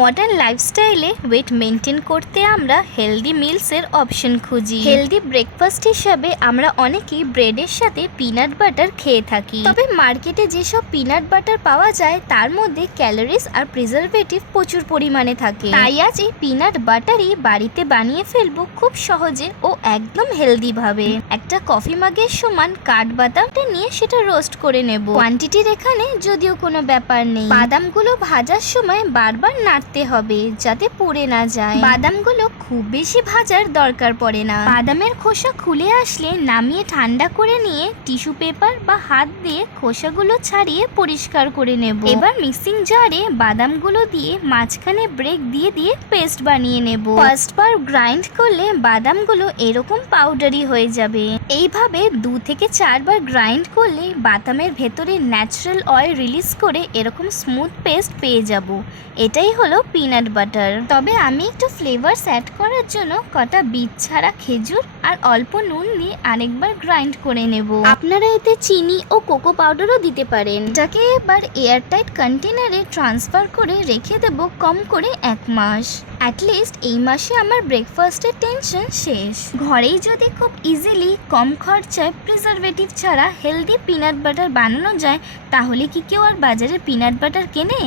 Modern লাইফস্টাইলে wait maintain করতে আমরা হেলদি মিলসের অপশন খুঁজি। হেলদি ব্রেকফাস্ট হিসাবে আমরা অনেকেই ব্রেডের সাথে পিনাট বাটার খেয়ে থাকি, তবে মার্কেটে যেসব পিনাট বাটার পাওয়া যায় তার মধ্যে ক্যালোরিজ আর প্রিজারভেটিভ প্রচুর পরিমাণে থাকে। তাই আজ এই পিনাট বাটারই বাড়িতে বানিয়ে ফেলবো খুব সহজে ও একদম হেলদি ভাবে। একটা কফি মাগের সমান কাঠবাদামটা নিয়ে সেটা রোস্ট করে নেব। কোয়ান্টিটির এখানে যদিও কোনো ব্যাপার নেই। বাদামগুলো ভাজার সময় বারবার নাড়তে হবে যাতে পুড়ে না যায়। বাদামগুলো খুব বেশি ভাজার দরকার পড়ে না। বাদামের খোসা খুলে আসলে নামিয়ে ঠান্ডা করে নিয়ে টিস্যু পেপার বা হাত দিয়ে খোসাগুলো ছাড়িয়ে পরিষ্কার করে নেব। এবার মিক্সিং জারে বাদামগুলো দিয়ে মাঝখানে ব্রেক দিয়ে দিয়ে পেস্ট বানিয়ে নেব। ফার্স্ট বার গ্রাইন্ড করলে বাদামগুলো এরকম পাউডারি হয়ে যাবে। এইভাবে 2 থেকে 4 বার গ্রাইন্ড করলে বাদামের ভেতরে ন্যাচারাল অয়েল রিলিজ করে এরকম স্মুথ পেস্ট পেয়ে যাব। এটাই হলো পিনাট বাটার। তবে আমি একটু ফ্লেভারস অ্যাড করার জন্য কটা বীজ ছাড়া খেজুর আর অল্প নুন দিয়ে আরেকবার গ্রাইন্ড করে নেব। আপনারা এতে চিনি ও কোকো পাউডারও দিতে পারেন। এটাকে এবার এয়ারটাইট কন্টেনারে ট্রান্সফার করে রেখে দেব কম করে 1 মাস। অ্যাটলিস্ট এই মাসে আমার ব্রেকফাস্টের টেনশন শেষ। ঘরেই যদি খুব ইজিলি কম খরচায় প্রিজারভেটিভ ছাড়া হেলদি পিনাট বাটার বানানো যায়, তাহলে কি কেউ আর বাজারে পিনাট বাটার কেনে?